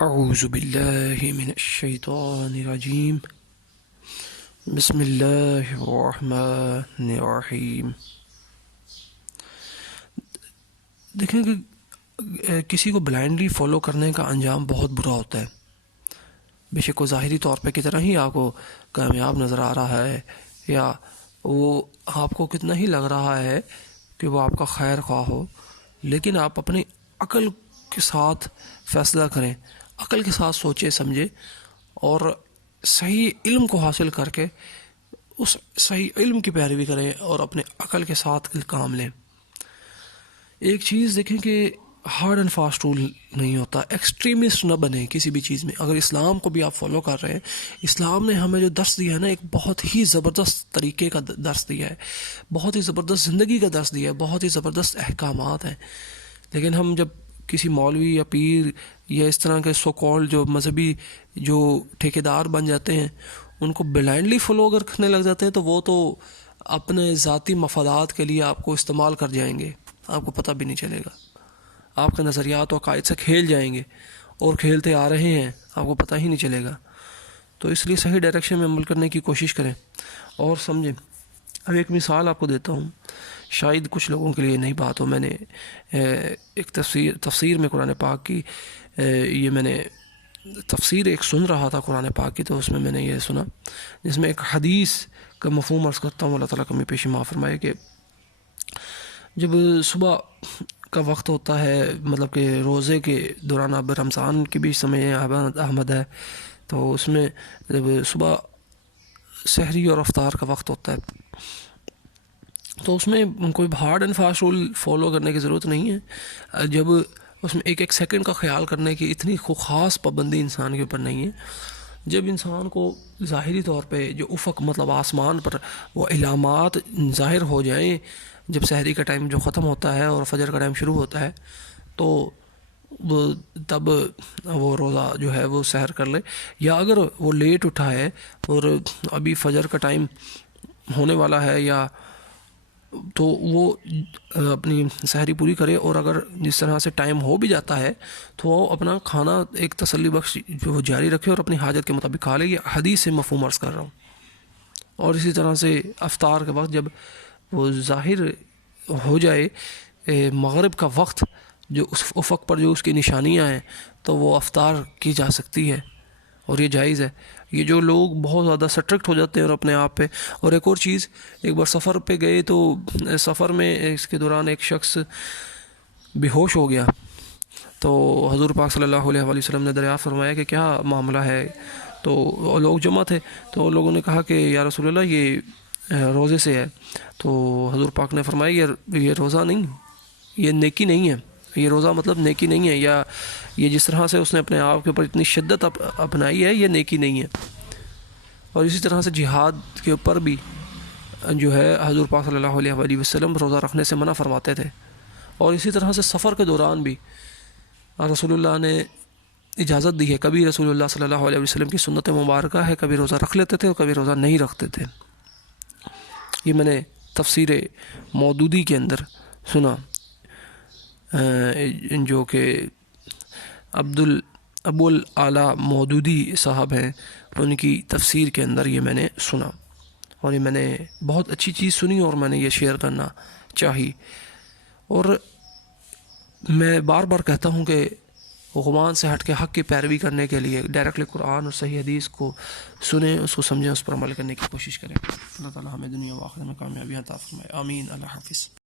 اعوذ باللہ من الشیطان الرجیم بسم اللہ الرحمن الرحیم۔ دیکھیں کہ کسی کو بلائنڈلی فالو کرنے کا انجام بہت برا ہوتا ہے۔ بے شک وہ ظاہری طور پہ کتنا ہی آپ کو کامیاب نظر آ رہا ہے یا وہ آپ کو کتنا ہی لگ رہا ہے کہ وہ آپ کا خیر خواہ ہو، لیکن آپ اپنی عقل کے ساتھ فیصلہ کریں، عقل کے ساتھ سوچے سمجھے اور صحیح علم کو حاصل کر کے اس صحیح علم کی پیروی کریں اور اپنے عقل کے ساتھ کام لیں۔ ایک چیز دیکھیں کہ ہارڈ اینڈ فاسٹ رول نہیں ہوتا، ایکسٹریمسٹ نہ بنیں کسی بھی چیز میں۔ اگر اسلام کو بھی آپ فالو کر رہے ہیں، اسلام نے ہمیں جو درس دیا ہے نا، ایک بہت ہی زبردست طریقے کا درس دیا ہے، بہت ہی زبردست زندگی کا درس دیا ہے، بہت ہی زبردست احکامات ہیں۔ لیکن ہم جب کسی مولوی یا پیر یا اس طرح کے سو کال جو مذہبی جو ٹھیکیدار بن جاتے ہیں، ان کو بلائنڈلی فالو اگر کرنے لگ جاتے ہیں تو وہ تو اپنے ذاتی مفادات کے لیے آپ کو استعمال کر جائیں گے، آپ کو پتہ بھی نہیں چلے گا، آپ کے نظریات و عقائد سے کھیل جائیں گے اور کھیلتے آ رہے ہیں، آپ کو پتہ ہی نہیں چلے گا۔ تو اس لیے صحیح ڈائریکشن میں عمل کرنے کی کوشش کریں اور سمجھیں۔ اب ایک مثال آپ کو دیتا ہوں، شاید کچھ لوگوں کے لیے نئی بات ہو۔ میں نے ایک تفسیر میں قرآن پاک کی یہ میں نے تفسیر ایک سن رہا تھا قرآن پاک کی، تو اس میں نے یہ سنا جس میں ایک حدیث کا مفہوم عرض کرتا ہوں، اللہ تعالیٰ کمی پیشی معاف فرمائے، کہ جب صبح کا وقت ہوتا ہے، مطلب کہ روزے کے دوران، اب رمضان کے بھی سمے احمد ہے، تو اس میں جب صبح سحری اور افطار کا وقت ہوتا ہے تو اس میں کوئی hard and fast rule follow کرنے کی ضرورت نہیں ہے۔ جب اس میں ایک ایک سیکنڈ کا خیال کرنے کی اتنی خاص پابندی انسان کے اوپر نہیں ہے۔ جب انسان کو ظاہری طور پہ جو افق، مطلب آسمان پر وہ علامات ظاہر ہو جائیں، جب سحری کا ٹائم جو ختم ہوتا ہے اور فجر کا ٹائم شروع ہوتا ہے، تو تب وہ روزہ جو ہے وہ سحر کر لے، یا اگر وہ لیٹ اٹھا ہے اور ابھی فجر کا ٹائم ہونے والا ہے یا تو وہ اپنی سحری پوری کرے، اور اگر جس طرح سے ٹائم ہو بھی جاتا ہے تو وہ اپنا کھانا ایک تسلی بخش جو وہ جاری رکھے اور اپنی حاجت کے مطابق کھا لے۔ یہ حدیث سے مفہوم عرض کر رہا ہوں۔ اور اسی طرح سے افطار کے وقت جب وہ ظاہر ہو جائے مغرب کا وقت، جو اس افق پر جو اس کی نشانیاں ہیں، تو وہ افطار کی جا سکتی ہے اور یہ جائز ہے۔ یہ جو لوگ بہت زیادہ سٹرکٹ ہو جاتے ہیں اور اپنے آپ پہ، اور ایک اور چیز، ایک بار سفر پہ گئے تو سفر میں اس کے دوران ایک شخص بے ہوش ہو گیا، تو حضور پاک صلی اللہ علیہ وسلم نے دریافت فرمایا کہ کیا معاملہ ہے؟ تو لوگ جمع تھے، تو لوگوں نے کہا کہ یا رسول اللہ یہ روزے سے ہے۔ تو حضور پاک نے فرمایا یہ روزہ نہیں، یہ نیکی نہیں ہے، یہ روزہ مطلب نیکی نہیں ہے، یا یہ جس طرح سے اس نے اپنے آپ کے اوپر اتنی شدت اپنائی ہے، یہ نیکی نہیں ہے۔ اور اسی طرح سے جہاد کے اوپر بھی جو ہے حضور پاک صلی اللہ علیہ وسلم روزہ رکھنے سے منع فرماتے تھے، اور اسی طرح سے سفر کے دوران بھی رسول اللہ نے اجازت دی ہے۔ کبھی رسول اللہ صلی اللہ علیہ وسلم کی سنت مبارکہ ہے، کبھی روزہ رکھ لیتے تھے اور کبھی روزہ نہیں رکھتے تھے۔ یہ میں نے تفسیر مودودی کے اندر سنا، جو کہ ابو الاعلیٰ مودودی صاحب ہیں، ان کی تفسیر کے اندر یہ میں نے سنا، اور یہ میں نے بہت اچھی چیز سنی اور میں نے یہ شیئر کرنا چاہی۔ اور میں بار بار کہتا ہوں کہ غمان سے ہٹ کے حق کی پیروی کرنے کے لیے ڈائریکٹلی قرآن اور صحیح حدیث کو سنیں، اس کو سمجھیں، اس پر عمل کرنے کی کوشش کریں۔ اللہ تعالیٰ ہمیں دنیا و آخرت میں کامیابی عطا فرمائے، آمین۔ اللہ حافظ۔